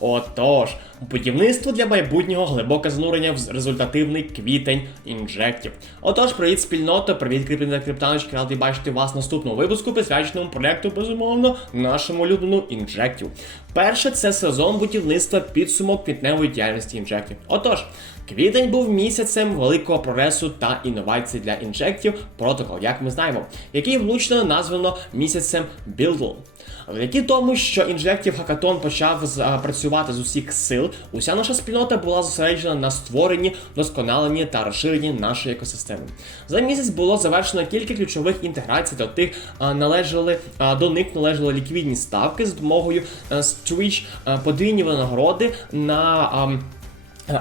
Отож, будівництво для майбутнього глибоке занурення в результативний квітень інжектів. Отож, привіт, спільнота, привіт, кріплене криптаночки, радий бачити вас в наступному випуску, присвяченому проєкту, безумовно, нашому улюбленому інжектів. Перше це сезон будівництва підсумок квітневої діяльності інжектів. Отож, квітень був місяцем великого прогресу та інновацій для інжектів протокол, як ми знаємо, який влучно названо місяцем Buildle. Завдяки тому, що інжектів Хакатон почав а, працювати з усіх сил, уся наша спільнота була зосереджена на створенні, вдосконаленні та розширенні нашої екосистеми. За місяць було завершено кілька ключових інтеграцій до тих належали до них належали ліквідні ставки з допомогою Stretch, подвійні винагороди на.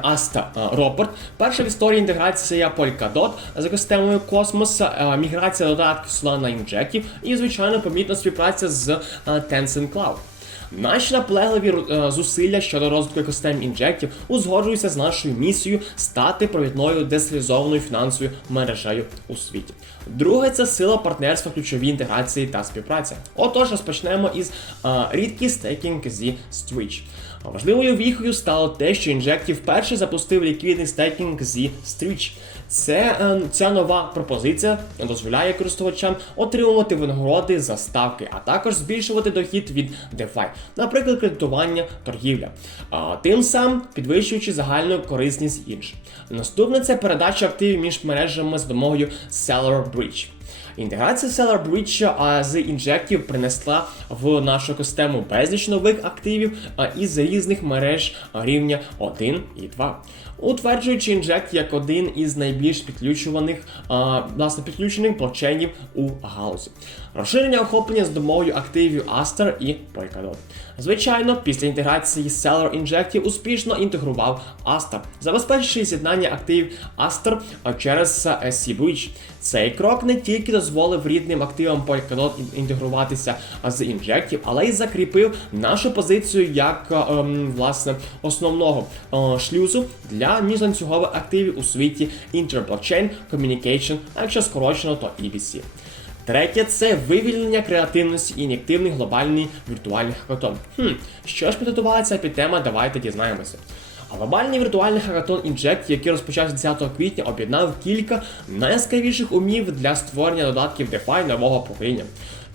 Аста е, Ропорт. Перша в історії інтеграція Polkadot з екосистемою Космос, е, міграція додатків Solana інжектів і, звичайно, помітна співпраця з е, Tencent Cloud. Наші наполегливі е, зусилля щодо розвитку екосистем інжектів узгоджуються з нашою місією стати провідною децентралізованою фінансовою мережею у світі. Друге це сила партнерства, ключові інтеграції та співпраця. Отож, розпочнемо із е, рідкі стейкінг зі Switch. Важливою віхою стало те, що інжектів вперше запустив ліквідний стейкінг зі Stretch. Це е, ця нова пропозиція дозволяє користувачам отримувати винагороди за ставки, а також збільшувати дохід від DeFi, наприклад, кредитування, торгівля, тим самим підвищуючи загальну корисність інших. Наступне це передача активів між мережами з допомогою Seller Bridge. Інтеграція Seller Bridge з інжектів принесла в нашу екосистему безліч нових активів із різних мереж рівня 1 і 2, утверджуючи інжект як один із найбільш підключуваних а, власне підключених блокчейнів у галузі. Розширення охоплення з допомогою активів Aster і Polkadot. Звичайно, після інтеграції Seller інжектів успішно інтегрував Aster, забезпечивши з'єднання активів Aster через е, C-Bridge. Цей крок не тільки дозволив рідним активам Polkadot інтегруватися з інжектів, але й закріпив нашу позицію як е, ем, власне основного е, шлюзу для міжланцюгових активів у світі Interblockchain Communication, а якщо скорочено, то EBC. Третє це вивільнення креативності і ін'єктивний глобальний віртуальний хакатон. Хм, що ж підготувала ця підтема, давайте дізнаємося. Глобальний віртуальний хакатон Inject, який розпочався 10 квітня, об'єднав кілька найяскравіших умів для створення додатків DeFi нового покоління.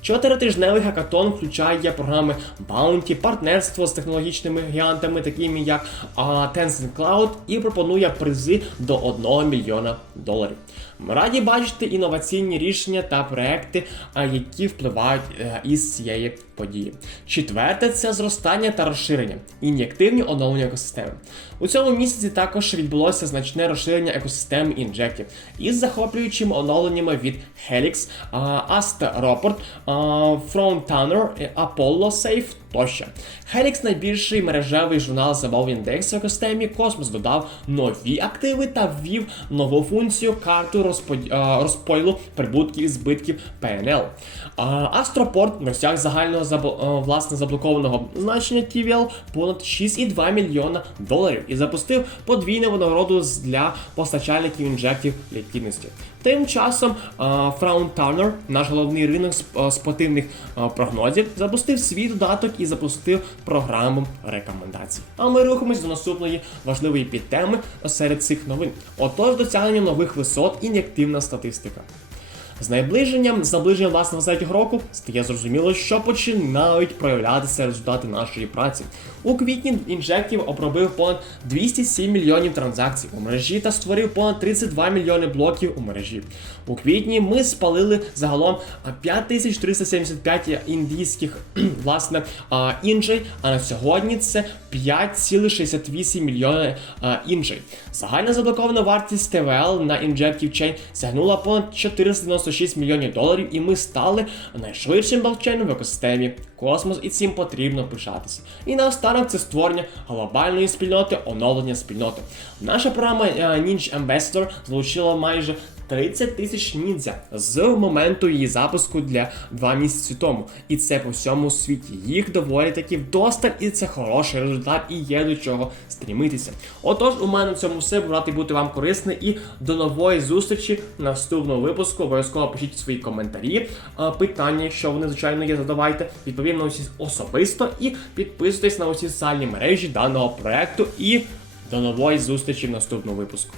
Чотиритижневий хакатон включає програми Bounty, партнерство з технологічними гігантами, такими як Tencent Cloud, і пропонує призи до 1 мільйона доларів. Ми раді бачити інноваційні рішення та проекти, які впливають е, із цієї події. Четверте це зростання та розширення, ін'єктивні оновлення екосистеми. У цьому місяці також відбулося значне розширення екосистеми інжектів із захоплюючими оновленнями від Helix, Asta Report, а, Frontrunner, е, Apollo Safe тощо. Helix найбільший мережевий журнал замов індекс в екосистемі Космос додав нові активи та ввів нову функцію карту розпод- а, розподілу прибутків і збитків PNL. А, Астропорт досяг загального забл- власне заблокованого значення TVL понад 6,2 мільйона доларів і запустив подвійну винагороду для постачальників інжектів ліквідності. Тим часом Фраун Turner, наш головний ринок спортивних прогнозів, запустив свій додаток і запустив програму рекомендацій. А ми рухаємось до наступної важливої підтеми серед цих новин. Отож, досягнення нових висот ін'єктивна статистика. З наближенням, з наближенням власного третього року стає зрозуміло, що починають проявлятися результати нашої праці. У квітні інжектів обробив понад 207 мільйонів транзакцій у мережі та створив понад 32 мільйони блоків у мережі. У квітні ми спалили загалом а, 5375 індійських власне інжей, а на сьогодні це 5,68 мільйони інжей. Загальна заблокована вартість ТВЛ на інжектів Chain сягнула понад 496 мільйонів доларів, і ми стали найшвидшим блокчейном в екосистемі Космос, і цим потрібно пишатися. І наостанок це створення глобальної спільноти, оновлення спільноти. Наша програма е, Ninja Ambassador залучила майже 30 тисяч ніндзя з моменту її запуску для два місяці тому. І це по всьому світі. Їх доволі таки вдосталь, і це хороший результат, і є до чого стрімитися. Отож, у мене на цьому все. Радий бути вам корисний і до нової зустрічі в наступному випуску. Обов'язково пишіть свої коментарі, е, питання, що вони звичайно є, задавайте. Відповім на усі особисто і підписуйтесь на усі соціальні мережі даного проекту. І до нової зустрічі в наступному випуску.